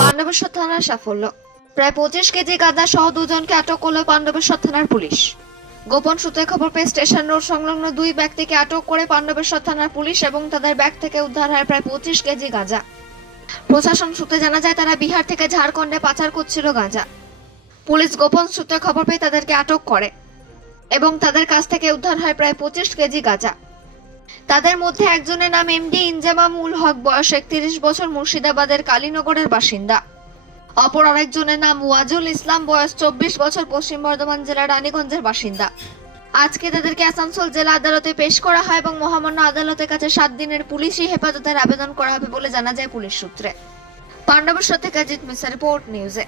পাণ্ডবেশ্বর থানার সাফল্য। প্রায় 25 কেজি গাঁজা সহ দুজনকে আটক করল পাণ্ডবেশ্বর থানার পুলিশ। গোপন সূত্রে খবর পেয়ে স্টেশন রোড সংলগ্ন দুই ব্যক্তিকে আটক করে পাণ্ডবেশ্বর থানার পুলিশ এবং তাদের ব্যাগ থেকে উদ্ধার হয় প্রায় 25 কেজি গাঁজা। প্রশাসন সূত্রে জানা যায় তারা বিহার থেকে ঝাড়খণ্ডে পাচার করছিল গাঁজা। পুলিশ গোপন সূত্রে খবর পেয়ে তাদেরকে আটক করে এবং তাদের কাছ থেকে উদ্ধার হয় প্রায় 25 কেজি গাঁজা। তাদের মধ্যে একজনের নাম এমডি ইনজামামুল হক, বয়স 31 বছর, মুর্শিদাবাদের কালীনগরের বাসিন্দা। অপর আরেকজনের নাম ওয়াজুল ইসলাম, বয়স 24 বছর, পশ্চিম বর্ধমান জেলার রানীগঞ্জের বাসিন্দা। আজকে তাদেরকে আসানসোল জেলা আদালতে পেশ করা হয় এবং মহামান্য আদালতের কাছে 7 দিনের পুলিশি হেফাজতের আবেদন করা হবে বলে জানা যায় পুলিশ সূত্রে। পাণ্ডবেশ্বর থেকে জিৎ মিশ্রের রিপোর্ট, নিউজে।